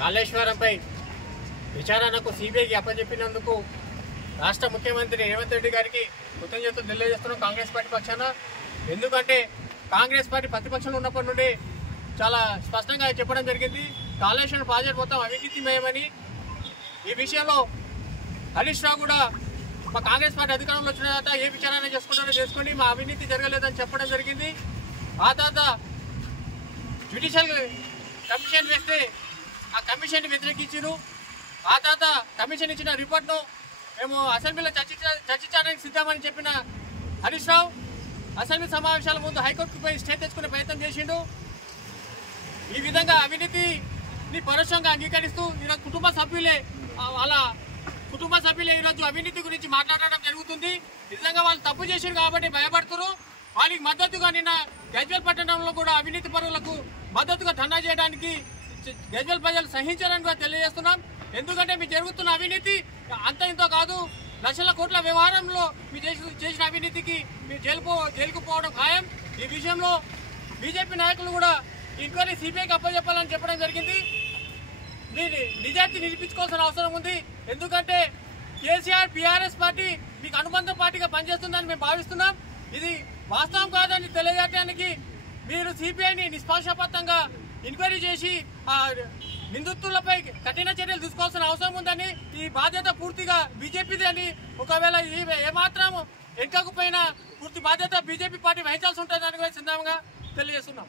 కాళేశ్వరంపై విచారణకు సిబిఐకి అప్పచెప్పినందుకు రాష్ట్ర ముఖ్యమంత్రి రేవంత్ రెడ్డి గారికి కృతజ్ఞతలు తెలియజేస్తున్నాం కాంగ్రెస్ పార్టీ పక్షాన. ఎందుకంటే కాంగ్రెస్ పార్టీ ప్రతిపక్షంలో ఉన్నప్పటి నుండి చాలా స్పష్టంగా చెప్పడం జరిగింది, కాళేశ్వరం ప్రాజెక్ట్ మొత్తం అవినీతిమయమని. ఈ విషయంలో హరీష్ రావు కూడా మా కాంగ్రెస్ పార్టీ అధికారంలో వచ్చిన తర్వాత ఏ విచారణ చేసుకుంటారో చేసుకోండి, మా అవినీతి జరగలేదని చెప్పడం జరిగింది. ఆ తర్వాత జ్యుడిషియల్ కమిషన్ వేస్తే ఆ కమిషన్ని వ్యతిరేకించారు. ఆ తర్వాత కమిషన్ ఇచ్చిన రిపోర్ట్ను మేము అసెంబ్లీలో చర్చించడానికి సిద్ధమని చెప్పిన హరీష్ రావు అసెంబ్లీ సమావేశాల ముందు హైకోర్టుకు పోయి స్టే తెచ్చుకునే ప్రయత్నం చేసిండు. ఈ విధంగా అవినీతిని పరోక్షంగా అంగీకరిస్తూ ఈరోజు కుటుంబ సభ్యులే ఈరోజు అవినీతి గురించి మాట్లాడడం జరుగుతుంది. నిజంగా వాళ్ళు తప్పు చేశారు కాబట్టి భయపడుతున్నారు. వాళ్ళకి మద్దతుగా నిన్న గజ్వేల్ పట్టణంలో కూడా అవినీతి పరువులకు మద్దతుగా ధర్నా చేయడానికి గజ్వేల్ ప్రజలు సహించాలని కూడా తెలియజేస్తున్నాం. ఎందుకంటే మీరు జరుగుతున్న అవినీతి అంత ఇంతో కాదు, లక్షల కోట్ల వ్యవహారంలో మీరు చేసిన అవినీతికి మీరు జైలుకు పోవడం ఖాయం. ఈ విషయంలో బీజేపీ నాయకులు కూడా ఎంక్వైరీ సిబిఐకి అప్పచెప్పాలని చెప్పడం జరిగింది. మీరు నిజాయితీ నిరూపించుకోవాల్సిన అవసరం ఉంది. ఎందుకంటే కేసీఆర్ బీఆర్ఎస్ పార్టీ మీకు అనుబంధ పార్టీగా పనిచేస్తుందని మేము భావిస్తున్నాం. ఇది వాస్తవం కాదని తెలియజేయడానికి మీరు సిబిఐని నిష్పక్షపాతంగా ఎంక్వైరీ చేసి నిందితులపై కఠిన చర్యలు తీసుకోవాల్సిన అవసరం ఉందని, ఈ బాధ్యత పూర్తిగా బీజేపీది అని, ఒకవేళ ఏమాత్రం వెనుకకపోయినా పూర్తి బాధ్యత బీజేపీ పార్టీ వహించాల్సి ఉంటుందని సందర్భంగా తెలియజేస్తున్నాం.